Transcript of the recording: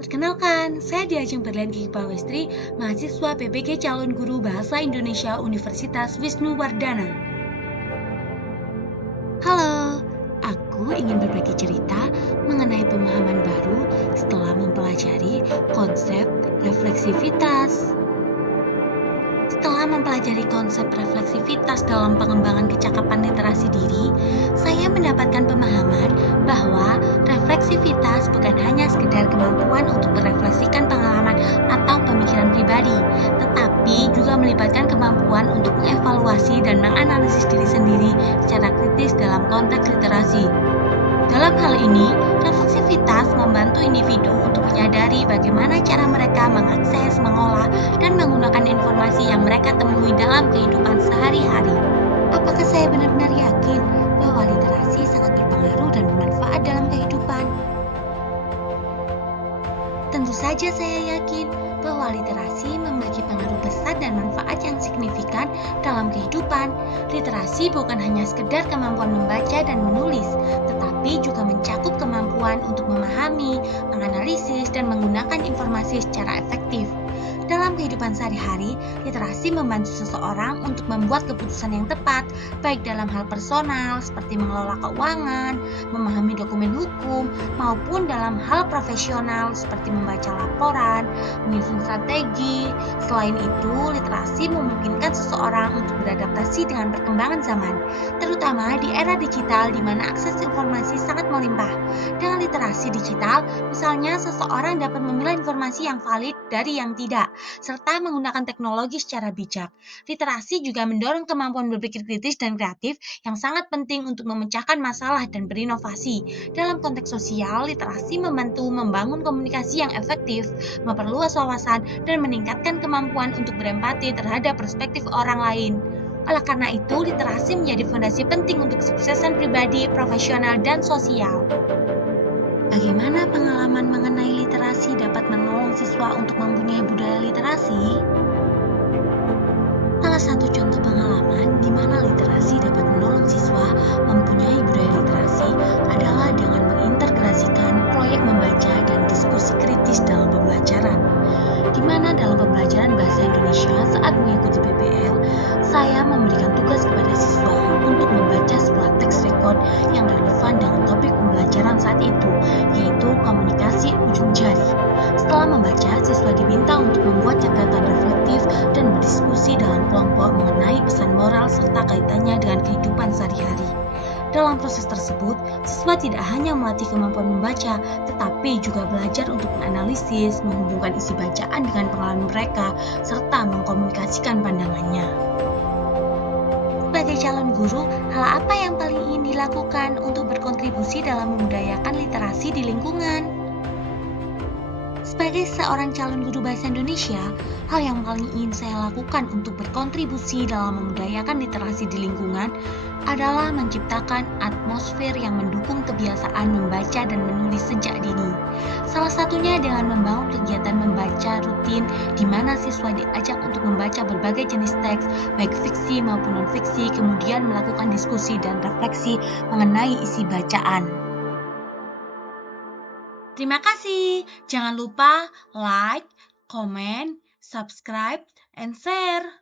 Perkenalkan, saya Diajeng Berlian Gigi Pawestri, mahasiswa PPG Calon Guru Bahasa Indonesia Universitas Wisnuwardana. Halo, aku ingin berbagi cerita mengenai pemahaman baru setelah mempelajari konsep refleksivitas. Setelah mempelajari konsep refleksivitas dalam pengembangan kecakapan literasi diri, saya mendapatkan pemahaman bahwa refleksivitas bukan hanya sekedar kemampuan untuk merefleksikan pengalaman atau pemikiran pribadi, tetapi juga melibatkan kemampuan untuk mengevaluasi dan menganalisis diri sendiri secara kritis dalam konteks literasi. Dalam hal ini, refleksivitas membantu individu untuk menyadari bagaimana cara mereka mengakses, mengolah, dan menggunakan informasi yang mereka temui dalam kehidupan sehari-hari. Apakah saya benar-benar yakin bahwa literasi sangat berpengaruh dan bermanfaat dalam kehidupan? Tentu saja saya yakin bahwa literasi memiliki pengaruh besar dan manfaat yang signifikan dalam kehidupan. Literasi bukan hanya sekedar kemampuan membaca dan menulis, tetapi juga mencakup kemampuan untuk memahami, menganalisis, dan menggunakan informasi secara efektif. Dalam kehidupan sehari-hari, literasi membantu seseorang untuk membuat keputusan yang tepat, baik dalam hal personal seperti mengelola keuangan, memahami dokumen hukum, maupun dalam hal profesional seperti membaca laporan, menyusun strategi. Selain itu, literasi memungkinkan seseorang untuk beradaptasi dengan perkembangan zaman, terutama di era digital di mana akses informasi sangat melimpah. Dengan literasi digital, misalnya seseorang dapat memilah informasi yang valid dari yang tidak, serta menggunakan teknologi secara bijak. Literasi juga mendorong kemampuan berpikir kritis dan kreatif yang sangat penting untuk memecahkan masalah dan berinovasi. Dalam konteks sosial, literasi membantu membangun komunikasi yang efektif, memperluas wawasan, dan meningkatkan kemampuan untuk berempati terhadap perspektif orang lain. Oleh karena itu, literasi menjadi fondasi penting untuk kesuksesan pribadi, profesional, dan sosial. Bagaimana pengalaman mengenai literasi dapat menolong siswa untuk mempunyai budaya literasi? Salah satu contoh pengalaman di mana literasi dapat menolong siswa mempunyai budaya literasi adalah dengan mengintegrasikan proyek membaca dan diskusi kritis dalam pembelajaran. Di mana dalam pembelajaran bahasa Indonesia saat mengikuti PPL, saya memberikan tugas kepada siswa untuk membaca sebuah teks rekod yang relevan dengan topik pembelajaran saat itu, yaitu komunikasi ujung jari. Setelah membaca, siswa diminta untuk membuat catatan reflektif dan berdiskusi dalam kelompok mengenai pesan moral serta kaitannya dengan kehidupan sehari-hari. Dalam proses tersebut, siswa tidak hanya melatih kemampuan membaca, tetapi juga belajar untuk menganalisis, menghubungkan isi bacaan dengan pengalaman mereka, serta mengkomunikasikan pandangannya. Sebagai calon guru, hal apa yang paling ingin dilakukan untuk berkontribusi dalam membudayakan literasi di lingkungan? Sebagai seorang calon guru bahasa Indonesia, hal yang paling ingin saya lakukan untuk berkontribusi dalam membudayakan literasi di lingkungan adalah menciptakan atmosfer yang mendukung kebiasaan membaca dan menulis sejak dini. Salah satunya dengan membangun kegiatan membaca rutin di mana siswa diajak untuk membaca berbagai jenis teks, baik fiksi maupun non-fiksi, kemudian melakukan diskusi dan refleksi mengenai isi bacaan. Terima kasih. Jangan lupa like, comment, subscribe, and share.